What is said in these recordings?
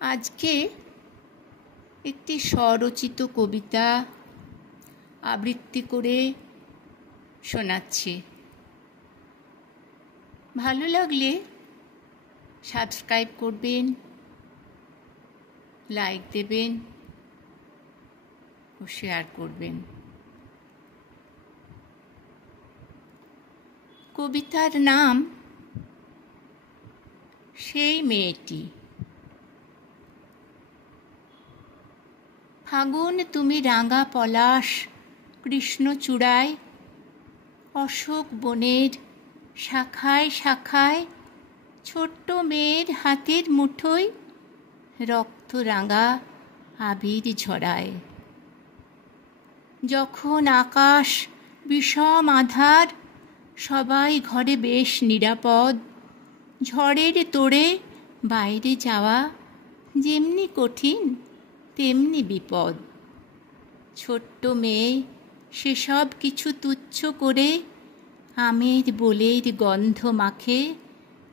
আজকে একটি স্বরচিত কবিতা আবৃত্তি করে শোনাচ্ছি। ভালো লাগলে সাবস্ক্রাইব করবেন, লাইক দেবেন ও শেয়ার করবেন। কবিতার নাম সেই মেয়েটি। ফাগুন তুমি রাঙা পলাশ কৃষ্ণচূড়ায়, অশোক বনের শাখায় শাখায়, ছোট্ট মেয়ের হাতের মুঠোয় রক্ত রাঙা আবির ঝরায়। যখন আকাশ বিষম আধার, সবাই ঘরে বেশ নিরাপদ, ঝড়ের তোড়ে বাইরে যাওয়া যেমনি কঠিন তেমনি বিপদ। ছোট্ট মেয়ে সেসব কিছু তুচ্ছ করে আমের বোলের গন্ধ মাখে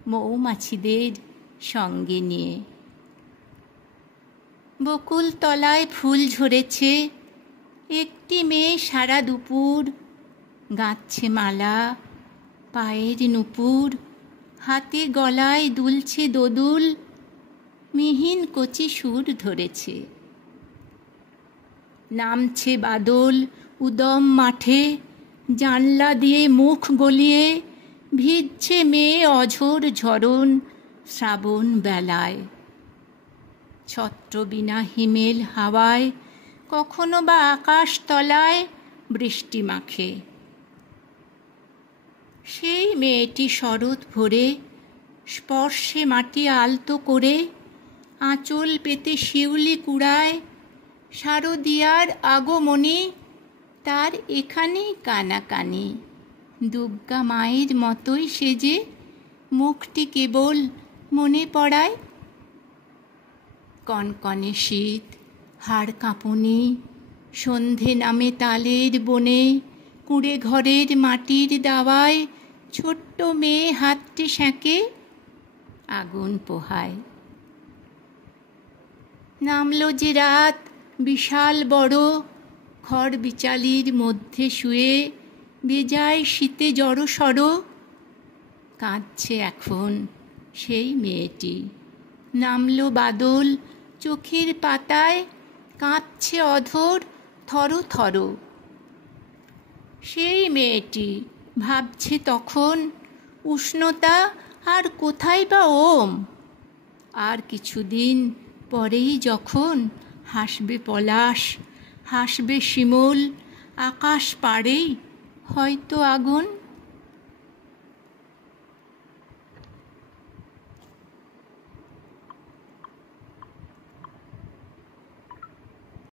মৌমাছিদের সঙ্গে নিয়ে। বকুল তলায় ফুল ঝরেছে, একটি মেয়ে সারা দুপুর গাঁথছে মালা, পায়ের নূপুর, হাতে গলায় দুলছে দোদুল, মিহিন কচি সুর ধরেছে। নামছে বাদল উদম মাঠে, জানলা দিয়ে মুখ গলিয়ে ভিজছে মেয়ে অঝোর ঝরণ শ্রাবণ বেলায়। ছত্রবিনা হিমেল হাওয়ায়, কখনো বা আকাশ তলায় বৃষ্টি মাখে। সেই মেয়েটি শরৎ ভরে স্পর্শে মাটি আলতো করে, আঁচল পেতে শিউলি কুড়ায়। শারদিয়ার আগমনী তার এখানেই কানাকানি, দুর্গা মায়ের মতোই সেজে মুখটি কেবল মনে পড়ায়। কনকনে শীত, হাড় কাঁপুনি, সন্ধে নামে তালের বনে, কুঁড়ে ঘরের মাটির দাওয়ায় ছোট্ট মেয়ে হাতটি সেঁকে আগুন পোহায়। নামলো যে রাত বিশাল বড়, খড় বিচালির মধ্যে শুয়ে বেজায় শীতে জড়সড়, কাঁদছে এখন সেই মেয়েটি। নামলো বাদল চোখের পাতায়, কাঁপছে অধর থর থর। সেই মেয়েটি ভাবছে তখন, উষ্ণতা আর কোথায় বা ওম। আর কিছুদিন পরেই যখন হাসবে পলাশ, হাসবে শিমুল, আকাশ পাড়েই হয়তো আগুন।